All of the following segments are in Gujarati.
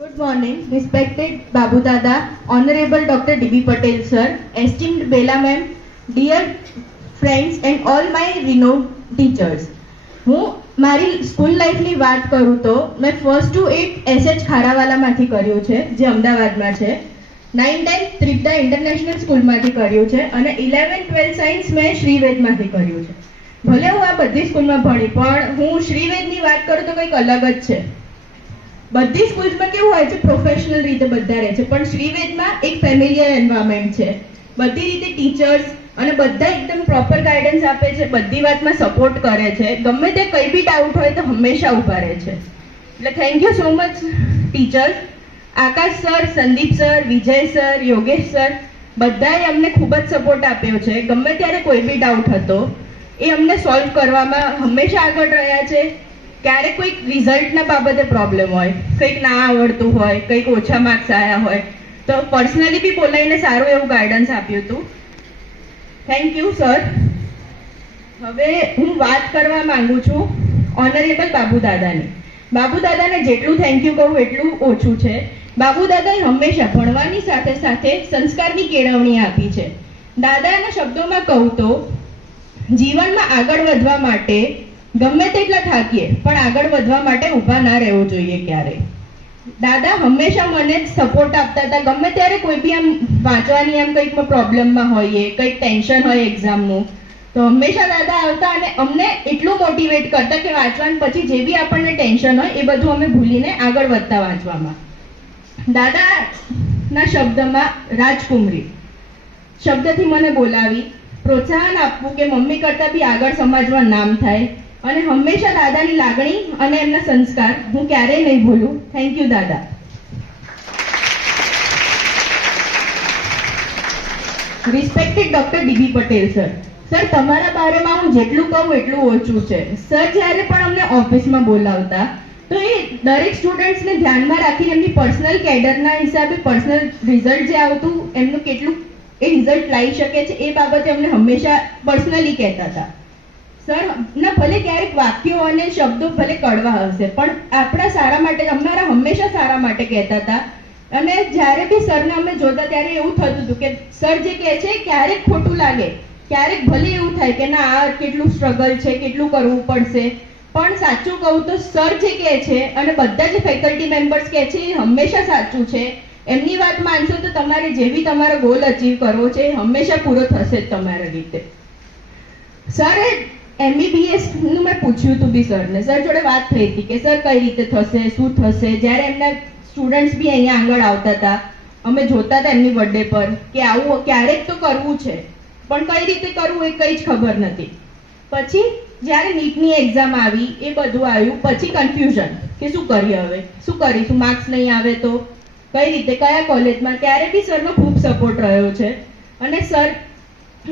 Good morning, respected Babu Dada, Honorable Dr. D.B. Patel sir, esteemed Bela ma'am, dear friends and all my renowned teachers. હું મારી સ્કૂલ લાઈફની વાત કરું તો મેં ફર્સ્ટ ટુ 8 એસએચ ખારાવાલામાંથી કર્યું છે, જે અમદાવાદમાં છે. 9-10 ત્રિપદા ઇન્ટરનેશનલ સ્કૂલમાંથી કર્યું છે અને 11-12 સાયન્સ મેં શ્રીવેદમાંથી કર્યું છે. ભલે હું આ બધી સ્કૂલમાં ભણી, પણ હું શ્રીવેદની વાત કરું તો કંઈક અલગ જ છે. બધી સ્કૂલ્સમાં કેવું હોય છે, પ્રોફેશનલ રીતે બધા રહે છે, પણ શ્રીવેદમાં એક ફેમિલિયર એન્વાયરમેન્ટ છે. બધી રીતે ટીચર્સ અને બધા એકદમ પ્રોપર ગાઈડન્સ આપે છે, બધી વાતમાં સપોર્ટ કરે છે. ગમે તે કંઈ બી ડાઉટ હોય તો હંમેશા ઊભા રહે છે. એટલે thank you so much teachers. Akash sir, Sandeep sir, Vijay sir, Yogesh sir, બધાએ અમને ખૂબ જ સપોર્ટ આપ્યો છે. ગમે ત્યારે કોઈ બી ડાઉટ હતો એ અમને સોલ્વ કરવામાં હંમેશા આગળ રહ્યા છે. ક્યારેક કોઈક રિઝલ્ટના બાબતે પ્રોબ્લેમ હોય, કંઈક ના આવડતું હોય, કંઈક ઓછા માર્ક્સ આવ્યા હોય તો પર્સનલી બી બોલાવીને સારું એવું ગાઈડન્સ આપ્યું હતું. Thank you sir. હવે હું વાત કરવા માંગુ છું ઓનરેબલ બાબુ દાદાની. બાબુ દાદાને જેટલું થેન્ક યુ કહું એટલું ઓછું છે. બાબુ દાદાએ હંમેશા ભણવાની સાથે સાથે સંસ્કારની કેળવણી આપી છે. દાદાના શબ્દોમાં કહું તો જીવનમાં આગળ વધવા માટે ગમે તેટલા થાકીએ પણ આગળ વધવા માટે ઊભા ના રહેવું જોઈએ ક્યારેય. દાદા હંમેશા મને સપોર્ટ આપતા હતા. ગમે ત્યારે કોઈ બી આમ વાંચવાની આમ કંઈક પ્રોબ્લેમમાં હોઈએ, કંઈક ટેન્શન હોય એક્ઝામનું, તો હંમેશા દાદા આવતા અને અમને એટલું મોટિવેટ કરતા કે વાંચવાનું પછી જે બી આપણને ટેન્શન હોય એ બધું અમે ભૂલીને આગળ વધતા વાંચવામાં. દાદાના શબ્દમાં રાજકુમારી શબ્દથી મને બોલાવી, પ્રોત્સાહન આપવું કે મમ્મી કરતાં બી આગળ સમાજમાં નામ થાય, અને હંમેશા દાદાની લાગણી અને એમના સંસ્કાર હું ક્યારેય નહીં ભૂલું. થેન્ક યુ દાદા. Respected doctor dB Patel sir. Sir, તમારા બારેમાં હું જેટલું કહું એટલું ઓછું છે. સર જ્યારે પણ અમને ઓફિસમાં બોલાવતા તો એ દરેક સ્ટુડન્ટ્સને ધ્યાનમાં રાખીને એમની પર્સનલ કેડરના હિસાબે પર્સનલ રિઝલ્ટ જે આવતું એમનું કેટલું એ રિઝલ્ટ લાવી શકે છે એ બાબતે અમને હંમેશા પર્સનલી કહેતા હતા. સર ના ભલે ક્યારેક વાક્યો અને શબ્દો ભલે કડવા હશે પણ આપણા સારા માટે, અમારા હંમેશા સારા માટે કહેતા હતા. અને જ્યારે બી સરને અમે જોતા ત્યારે એવું થતું હતું કે સર જે કહે છે ક્યારેક ખોટું લાગે, ક્યારેક ભલે એવું થાય કે ના આ કેટલું સ્ટ્રગલ છે, કેટલું કરવું પડશે, પણ સાચું કહું તો સર જે કહે છે અને બધા જે ફેકલ્ટી મેમ્બર્સ કહે છે એ હંમેશા સાચું છે. એમની વાત માનશો તો તમારે જે બી તમારો ગોલ અચીવ કરવો છે એ હંમેશા પૂરો થશે જ તમારા રીતે. સરે MBBS નું મેં પૂછ્યું હતું બી સરને. સર જોડે વાત થઈ હતી કે સર કઈ રીતે થશે, શું થશે. જ્યારે એમના સ્ટુડન્ટ્સ બી અહીંયા આગળ આવતા હતા, અમે જોતા હતા એમની બર્થડે પર કે આવું ક્યારેક તો કરવું છે પણ કઈ રીતે કરવું એ કંઈ જ ખબર નથી. પછી જ્યારે નીટની એક્ઝામ આવી, એ બધું આવ્યું, પછી કન્ફ્યુઝન કે શું કરીએ, હવે શું કરીશું, માર્ક્સ નહીં આવે તો કઈ રીતે, કયા કોલેજમાં. ત્યારે બી સરનો ખૂબ સપોર્ટ રહ્યો છે અને સર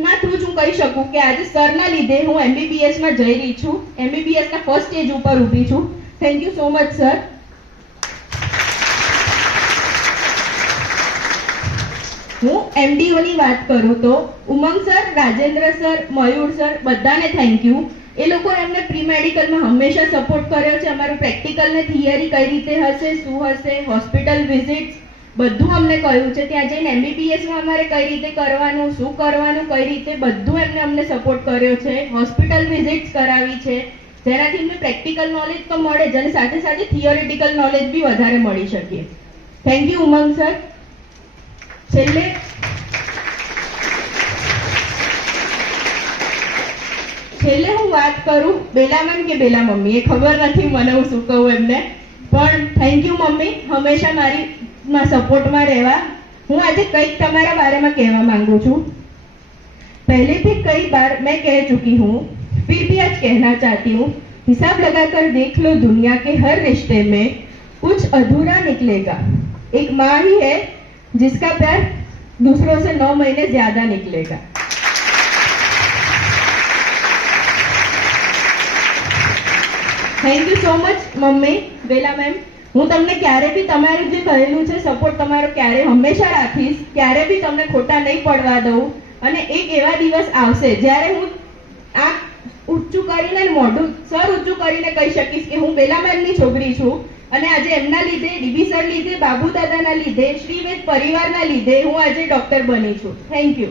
ના થ્રુ જ હું કહી શકું કે આજે સરના લીધે હું MBBSમાં જઈ રહી છું, MBBSના ફર્સ્ટ સ્ટેજ ઉપર ઊભી છું. Thank you so much sir. હું MDOની વાત કરું તો ઉમંગ સર, રાજેન્દ્ર સર, મયુર સર, બધાને થેન્ક યુ. એ લોકો એમને પ્રી મેડિકલમાં હંમેશા સપોર્ટ કર્યો છે. અમારું પ્રેક્ટિકલ ને થિયરી કઈ રીતે હશે, શું હશે, હોસ્પિટલ વિઝિટ્સ બધું અમને કહ્યું છે. ત્યાં જઈને MBBSમાં અમારે કઈ રીતે કરવાનું, શું કરવાનું, કઈ રીતે બધું અમને સપોર્ટ કર્યો છે. હોસ્પિટલ વિઝિટ્સ કરાવી છે જેનાથી અમને પ્રેક્ટિકલ નોલેજ તો મળે જ અને સાથે સાથે થિયોરિટિકલ નોલેજ બી વધારે મળી શકે. Thank you Umang sir. છેલ્લે હું વાત કરું બેલામન કે બેલા મમ્મી, એ ખબર નથી મને હું શું કહું એમને, પણ થેન્ક યુ મમ્મી હંમેશા મારી સપોર્ટમાં રહેવા. હું આજે કંઈક તમારા બારેમાં કહેવા માંગુ છું. पहले भी कई बार मैं कह चुकी हूँ, फिर भी आज कहना चाहती हूँ. हिसाब लगाकर देख लो दुनिया के हर रिश्ते में कुछ अधूरा निकलेगा. एक माँ ही है जिसका प्यार दूसरों से 9 महीने ज्यादा निकलेगा. થેન્ક યુ સો મચ મમ્મી, બેલા મેમ. હું તમને ક્યારે બી તમારું જે કહેલું છે સપોર્ટ તમારો ક્યારે હંમેશા રાખીશ, ક્યારે બી તમને ખોટા નહીં પડવા દઉં. અને એક એવા દિવસ આવશે જ્યારે હું આ ઊંચું કરીને મોઢું સર ઊંચું કરીને કહી શકીશ કે હું બેલા મેમની છોકરી છું, અને આજે એમના લીધે, ડીબી સર લીધે, બાબુ દાદાના લીધે, શ્રીવેદ પરિવારના લીધે હું આજે ડોક્ટર બની છું. Thank you.